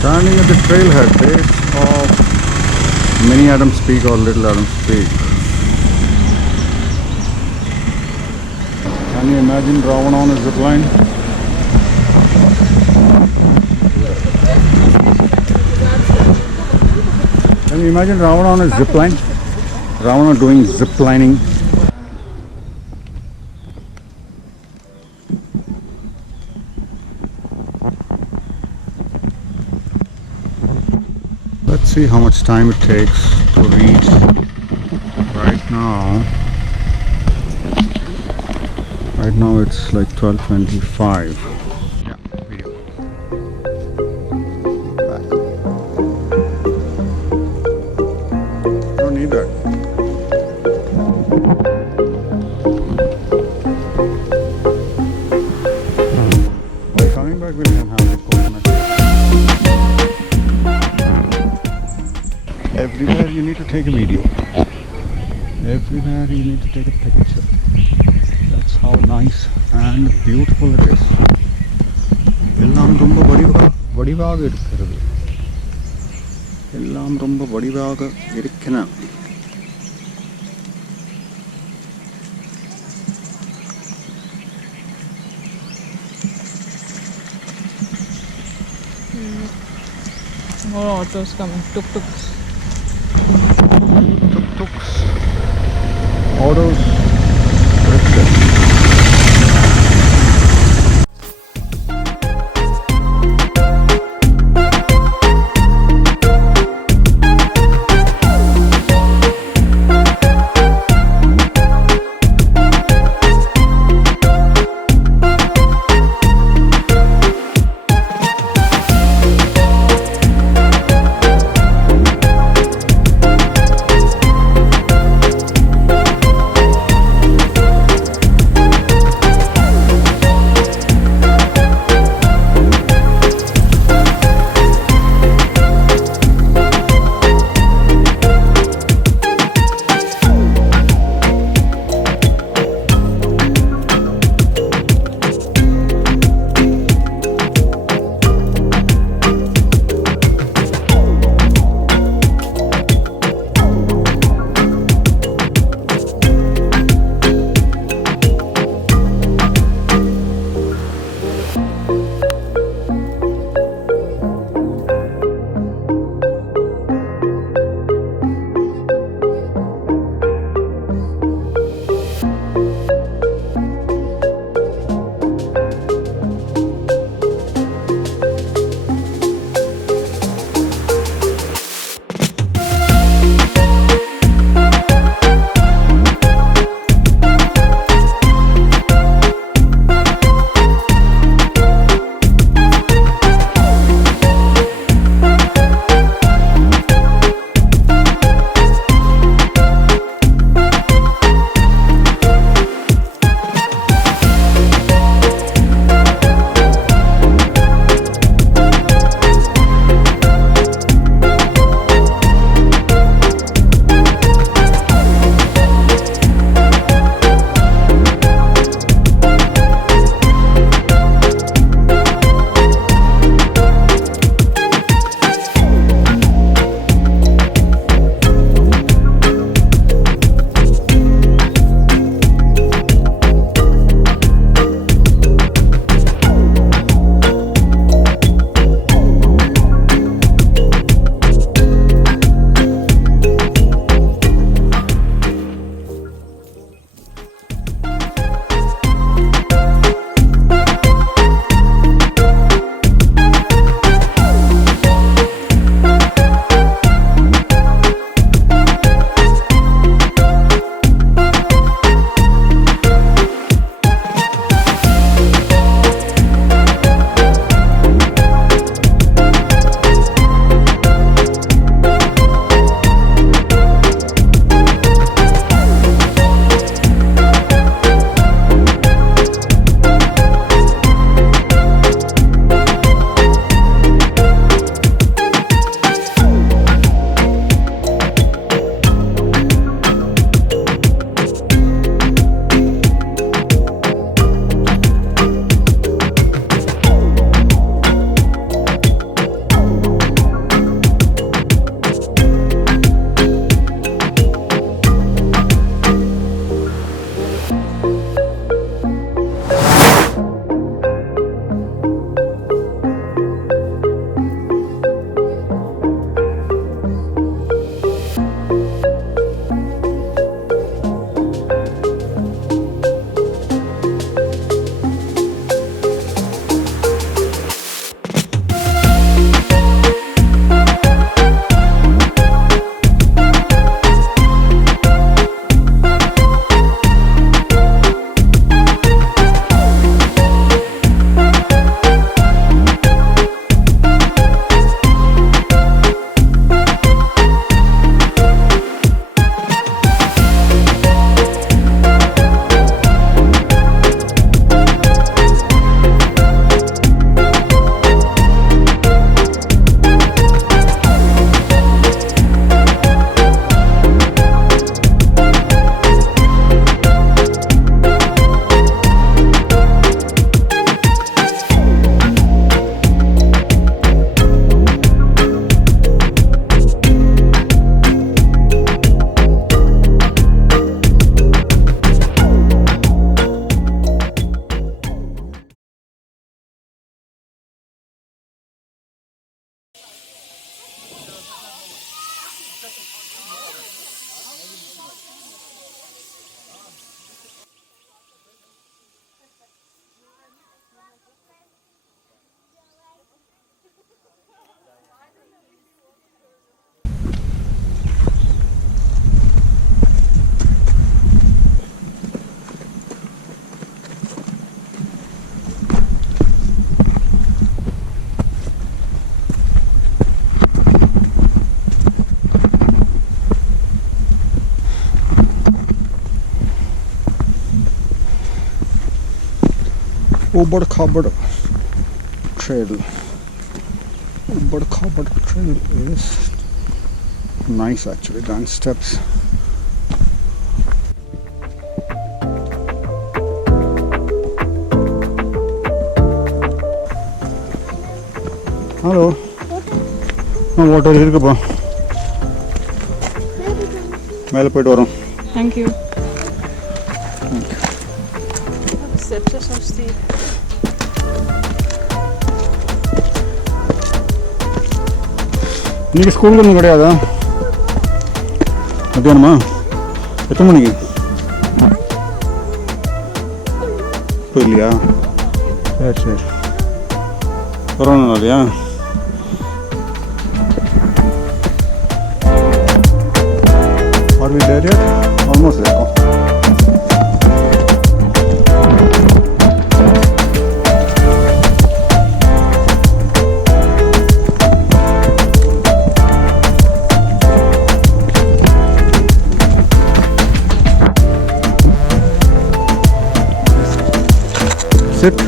Standing at the trailhead base of Mini Adams Peak or Little Adams Peak. Can you imagine Ravana on a zip line? Can you imagine Ravana on a zip line? Ravana doing zip lining. Let's see how much time it takes to reach. Right now it's like 12:25. Yeah, video. Don't need that. By coming back we can have the coconut. Everywhere you need to take a video. Everywhere you need to take a picture. That's how nice and beautiful it is. எல்லாம் ரொம்ப வடிவாக இருக்கிறது. எல்லாம் ரொம்ப வடிவாக இருக்கின்றன. More autos coming, tuk-tuks. Tuk-tuks. Autos. Rickshaws. Ubad-Khabad trail. Ubad-Khabad trail is nice actually, down steps. Hello. Water இருக்குப்பா. மேலே போயிட்டு வரோம். Thank you. Steps are so steep. இன்னைக்கு ஸ்கூலுக்கு ஒன்றும் கிடையாதா? மத்தியானமா? எத்தனை மணிக்கு? இப்போ இல்லையா? சரி சரி. கொரோனா இல்லையா? Are we there yet? Almost there. Oh. Sit.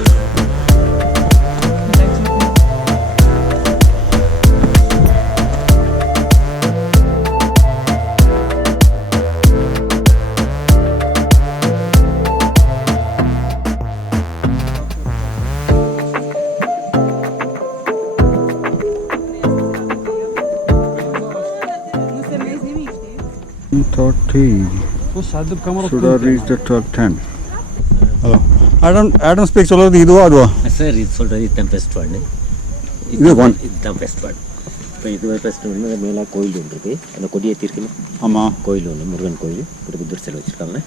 Should have reached at 12:10. Hello. Adam speaks சொல்றது இதுவா அதுவா? சார் இது சொல்கிறது டெம்பெஸ்ட் வார்டு. இது ஒன் இதுதான் பெஸ்ட் வார்டு. இப்போ இது பெஸ்ட் ஒன்று மேலே கோயில் ஒன்று இருக்குது. அந்த கொடியை தீர்க்கணும். ஆமாம். கோயில் ஒன்று முருகன் கோயில் இப்படி புத்தர் சிலை வச்சுருக்காங்க.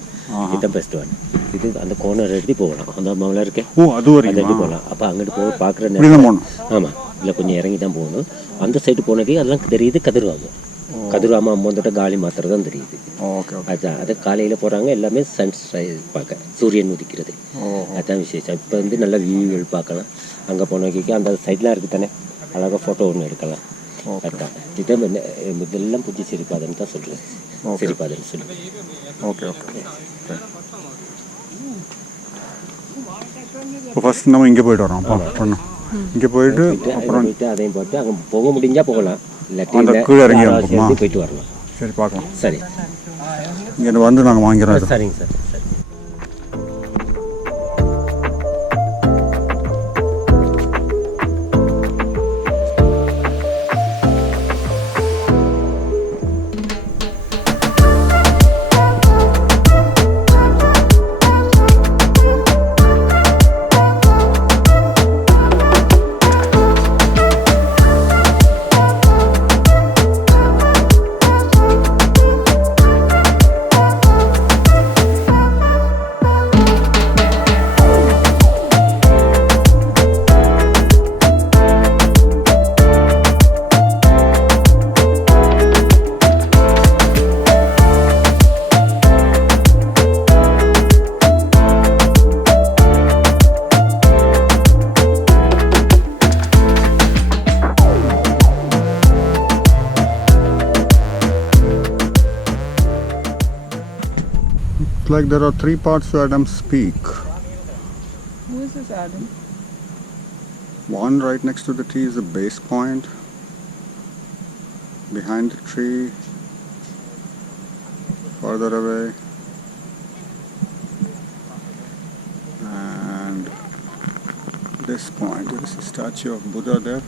இதுதான் பெஸ்ட் வார்டு. இது அந்த கோர்னர் எடுத்து போகலாம். அந்த மலை இருக்கே. ஓ அது வரைக்கும் எடுத்து போகலாம். அப்போ அங்கிட்டு போய் பார்க்குற நேரம். ஆமாம், இல்லை கொஞ்சம் இறங்கி தான் போகணும். அந்த சைடு போனதே அதெல்லாம் தெரியுது கதிர்வாகும். கதிர்வாம அம்மந்தோட காலி மாத்திரம் தான் தெரியுது. அதுதான் அது காலையில் போகிறாங்க எல்லாமே சன்ரைஸ் பார்க்க, சூரியன் உதிக்கிறது. அதுதான் விசேஷம். இப்போ வந்து நல்ல வியூகள் பார்க்கலாம். அங்கே போனதுக்கு அந்த சைட்லாம் இருக்குது தானே, அழகாக ஃபோட்டோ ஒன்று எடுக்கலாம். அதுதான் இதுதான் இதெல்லாம் புதிய சிரிப்பாதன்னு தான் சொல்கிறேன். சிரிப்பாதன்னு சொல்லி. Okay okay. இப்போ ஃபர்ஸ்ட் நம்ம இங்கே போயிட்டு வரோம். பண்ணோம் இங்கே போயிட்டு அப்புறம் அதையும் போட்டு அங்கே போக முடிஞ்சால் போகலாம், அந்த கீழே இறங்கி போயிட்டு வரலாம். சரி பார்க்கலாம். சரி, இங்கே வந்து நாங்கள் வாங்கிறோம். சரிங்க sir. Like there are 3 parts to Adam's Peak. Who is this Adam? One right next to the tree is the base point. Behind the tree, further away, and this point, there is a statue of Buddha there.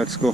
Let's go.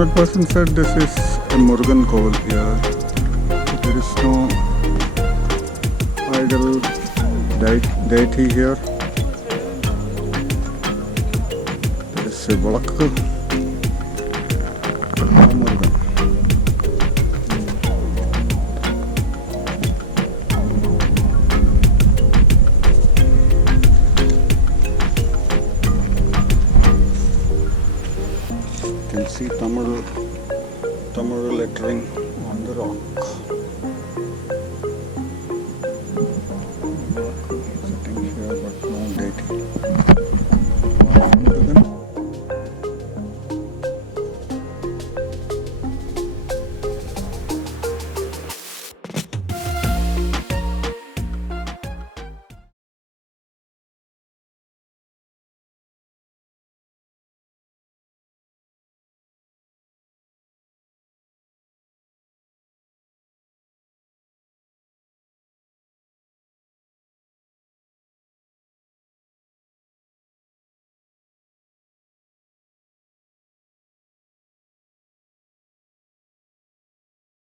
100% said this is a Murugan Koval here. There is no idol deity here. There is a Valakku. Murugan. You can see Tamil lettering on the rock.